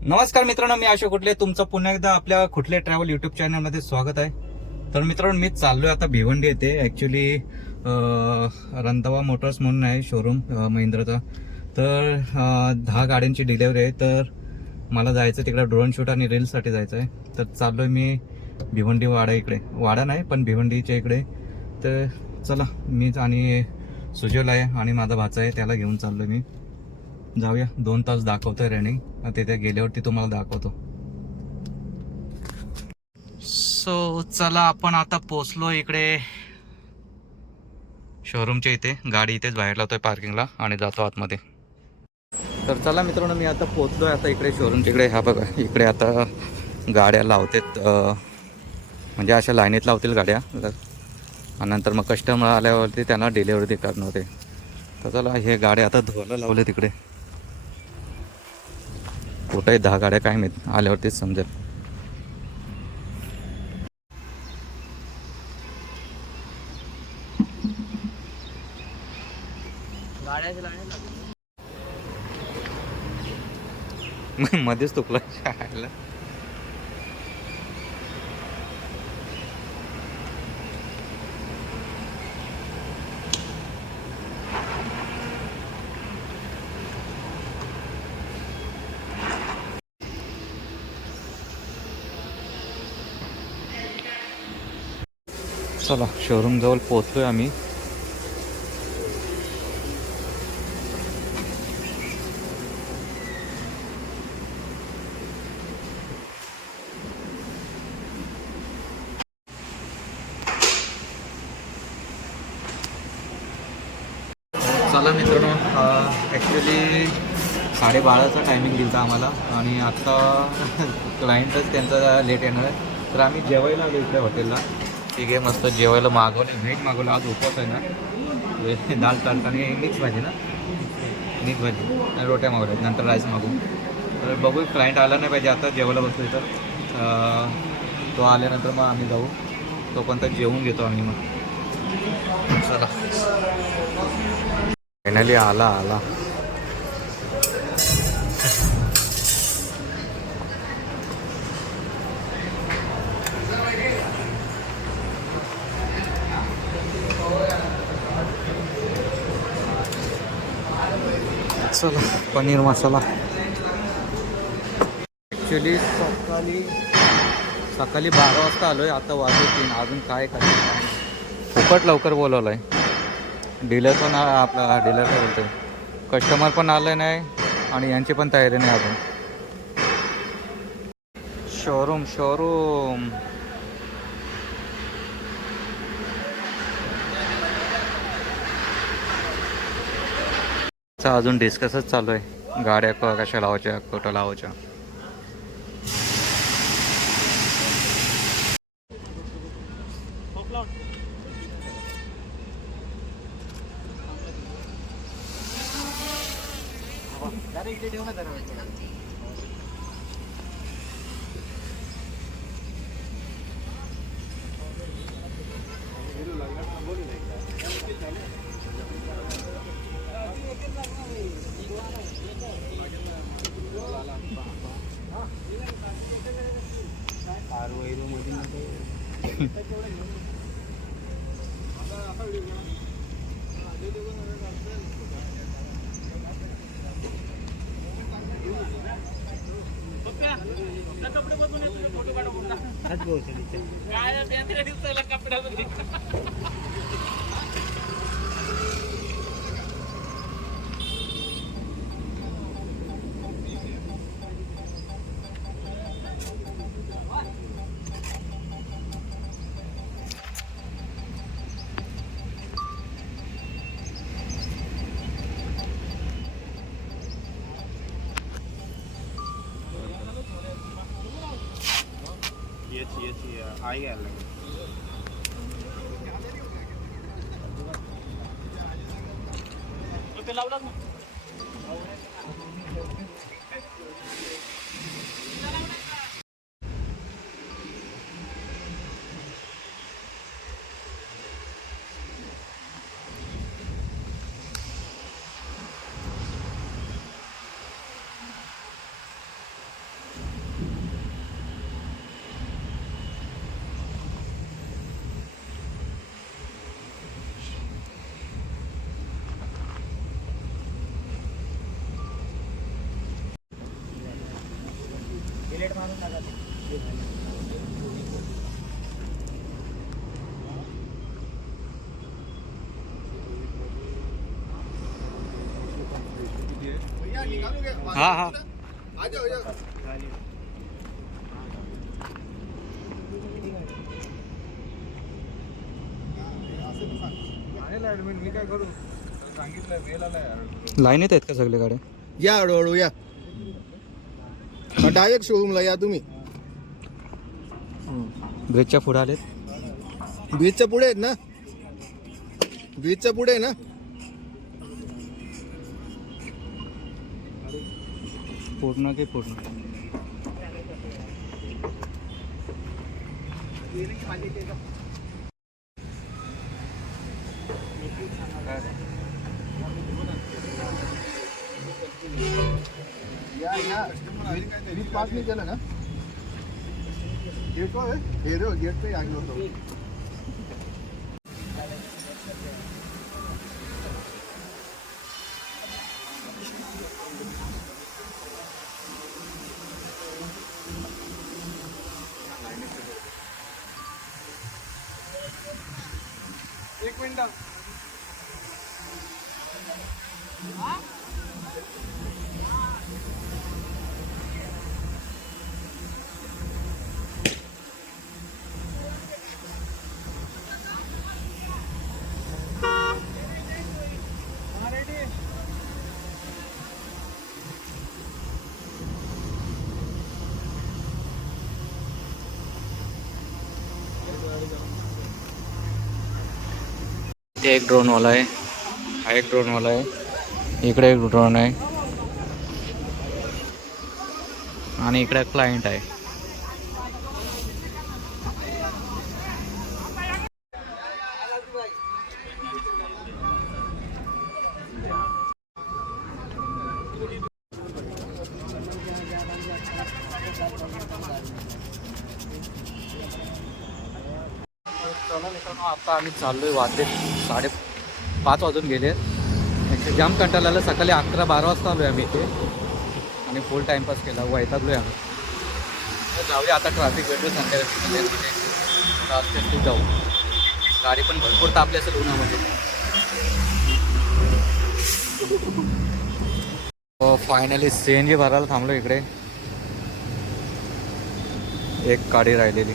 नमस्कार मित्रांनो, मी अशोक कुठले तुमचं पुन्हा एकदा आपल्या कुठले ट्रॅव्हल युट्यूब चॅनलमध्ये स्वागत आहे. तर मित्रांनो, मी चाललोय आता भिवंडी येथे. ॲक्च्युली रंधावा मोटर्स म्हणून आहे शोरूम महिंद्राचा. तर 10 गाड्यांची डिलेवरी आहे. तर मला जायचं तिकडे ड्रोन शूट आणि रील्ससाठी जायचं आहे. तर चाललोय मी भिवंडी वाडा इकडे. वाडा नाही पण भिवंडीच्या इकडे. तर चला, मीच आणि सुजल आहे आणि माझा भाचा आहे, त्याला घेऊन चाललोय मी. जाऊया. 2 तास दाखवतोय रनिंग. तिथे गेल्यावरती तुम्हाला दाखवतो. सो चला, आपण आता पोचलो इकडे शोरूमच्या इथे. गाडी इथेच बाहेर लावतोय पार्किंगला आणि जातो आतमध्ये. तर चला मित्रांनो, मी आता पोचलोय आता इकडे शोरूमच्या इकडे. हा बघा, इकडे आता गाड्या लावतात, म्हणजे अशा लाईनीत लावतील गाड्या आणि नंतर मग कस्टमर आल्यावरती त्यांना डिलिव्हरी करणार होते. तर चला, हे गाड्या आता धुवायला लावले तिकडे. कुठेही 10 गाड्या काय माहीत, आल्यावरतीच समजेल. मध्येच तुकला शाळेला. चला, शोरूम जवळ पोहोचलोय आम्ही. चला मित्रांनो, ॲक्च्युली 12:30चा टायमिंग दिला आम्हाला आणि आत्ता क्लायंटच त्यांचा लेट येणार आहे. तर आम्ही जेवायला आलो इकडे हॉटेलला. ठीक आहे, मस्त जेवायला मागवलं, व्हेज मागवलं. आज उपवास आहे ना. दाल तडका आणि मिक्स भाजी ना, मिक्स भाजी आणि रोट्या मागवल्यात, नंतर राईस मागू. तर बघू, क्लायंट आला नाही पाहिजे. आता जेवायला बसलो तर तो आल्यानंतर मग आम्ही जाऊ. तोपर्यंत जेवून घेतो आम्ही मग. चला, फायनली आला. चला, पनीर मसाला. ॲक्च्युली सकाळी 12 वाजता आलो आहे, आता वाजले 3. अजून काय करायचं, फुकट लवकर बोलवलं आहे. डीलर पण आपला डीलर काय बोलतो, कस्टमर पण आलं नाही आणि यांची पण तयारी नाही अजून. शोरूम अजून डिस्कसच चालू आहे, गाड्या कशा लावायच्या, कुठं लावायच्या. आई आला हा हा मी काय करू सांगितलं मेल आलाय लाईनीत आहेत का सगळे गाड्या? या हळूहळू या डायरेक्ट शोरूमला या तुम्ही. ब्रिजच्या पुढे आलेत. ब्रिजच्या पुढे आहेत ना? ब्रिजच्या पुढे आहे ना? पूर्ण की पूर्ण या या ब्रिज पास नाही केलं ना? गेटवर गेट पे आगे होतो. एक मिनिट ते एक ड्रोनवाला आहे, हा एक ड्रोनवाला आहे, इकडे एक ड्रोन आहे आणि इकडे क्लायंट आहे. चला मित्रांनो, आता आम्ही चाललोय वाजले 5:30 वाजून गेले. ॲक्च्युली जाम कंटाळा आला. सकाळी 11-12 वाजता आलो आहे आम्ही इथे आणि फुल टाईमपास केला. वैतागलो आहे आम्ही. तर जाऊया आता, ट्रॅफिक भेटू संध्याकाळी जाऊ. गाडी पण भरपूर तापली असेल उन्हामध्ये. हो फायनली CNG भरायला थांबलो इकडे. एक गाडी राहिलेली.